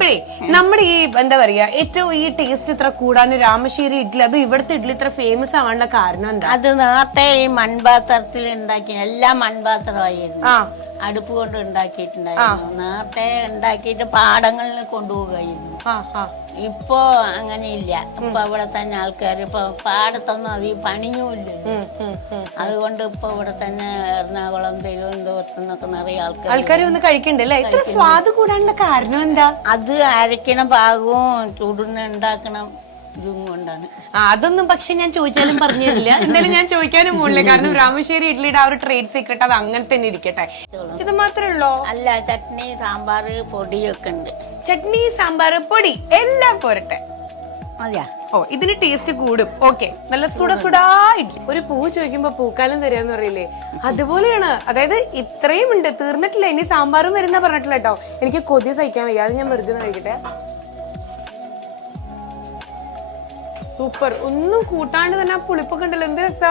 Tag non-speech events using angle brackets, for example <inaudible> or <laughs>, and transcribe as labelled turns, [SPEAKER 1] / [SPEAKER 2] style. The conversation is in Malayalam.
[SPEAKER 1] അപ്പഴേ നമ്മുടെ ഈ എന്താ പറയാ ഏറ്റവും ഈ ടേസ്റ്റ് ഇത്ര കൂടാൻ രാമശ്ശേരി ഇഡ്ഡലി അത് ഇവിടുത്തെ ഇഡ്ഡലി ഇത്ര ഫേമസ് ആവാനുള്ള കാരണം എന്താ?
[SPEAKER 2] അത് നേരത്തെ ഈ മൺപാത്രത്തിൽ ഉണ്ടാക്കി എല്ലാ മൺപാത്രമായിരുന്നു
[SPEAKER 1] ആ.
[SPEAKER 2] അടുപ്പ് കൊണ്ട് ഉണ്ടാക്കിയിട്ടുണ്ടായിരുന്നു. നേരത്തെ ഉണ്ടാക്കിയിട്ട് പാടങ്ങളിൽ കൊണ്ടുപോകുകയായിരുന്നു ഇപ്പോ അങ്ങനെയില്ല. ഇപ്പൊ ഇവിടെ തന്നെ ആൾക്കാർ ഇപ്പൊ പാടത്തൊന്നും അധികം പണിയുമില്ല.
[SPEAKER 1] ഉം.
[SPEAKER 2] അതുകൊണ്ട് ഇപ്പൊ ഇവിടെ തന്നെ എറണാകുളം തിരുവനന്തപുരത്ത് നിന്നൊക്കെ നിറയെ ആൾക്കാർ
[SPEAKER 1] ആൾക്കാർ ഒന്ന് കഴിക്കണ്ടല്ലേ ഇത്ര സ്വാദ് കൂടാനുള്ള കാരണം എന്താ?
[SPEAKER 2] അത് അരക്കണ ഭാഗവും ചുടുന്ന ഉണ്ടാക്കണം. കൊണ്ടാണ്.
[SPEAKER 1] ആ, അതൊന്നും പക്ഷെ ഞാൻ ചോദിച്ചാലും പറഞ്ഞില്ല <laughs> എന്തായാലും ഞാൻ ചോദിക്കാനും പോകില്ല കാരണം രാമശ്ശേരി ഇഡ്ലിയുടെ ആ ഒരു ട്രേഡ് സീക്രട്ട് അത് അങ്ങനെ തന്നെ ഇരിക്കട്ടെ. ഇത് മാത്രമേ ഉള്ളൂ
[SPEAKER 2] അല്ല ചട്നി സാമ്പാർ പൊടിയൊക്കെ ഉണ്ട്.
[SPEAKER 1] ചട്നി സാമ്പാർ പൊടി എല്ലാം പോരട്ടെ.
[SPEAKER 2] മതിയാ
[SPEAKER 1] ഓ ഇതിന് ടേസ്റ്റ് കൂടും. ഓക്കെ നല്ല സുട സുടാ ഇഡ്ലി. ഒരു പൂ ചോദിക്കുമ്പോ പൂക്കാലം തരാന്ന് പറയില്ലേ? അതുപോലെയാണ്. അതായത് ഇത്രയും ഉണ്ട്. തീർന്നിട്ടില്ല. ഇനി സാമ്പാറും വരുന്ന പറഞ്ഞിട്ടില്ല കേട്ടോ. എനിക്ക് കൊതി സഹിക്കാൻ വയ്യ. അത് ഞാൻ വെറുതെ കഴിക്കട്ടെ. സൂപ്പർ. ഒന്നും കൂട്ടാണ്ട് തന്നെ ആ പുളിപ്പൊക്കെ ഉണ്ടല്ലോ. എന്ത് രസാ?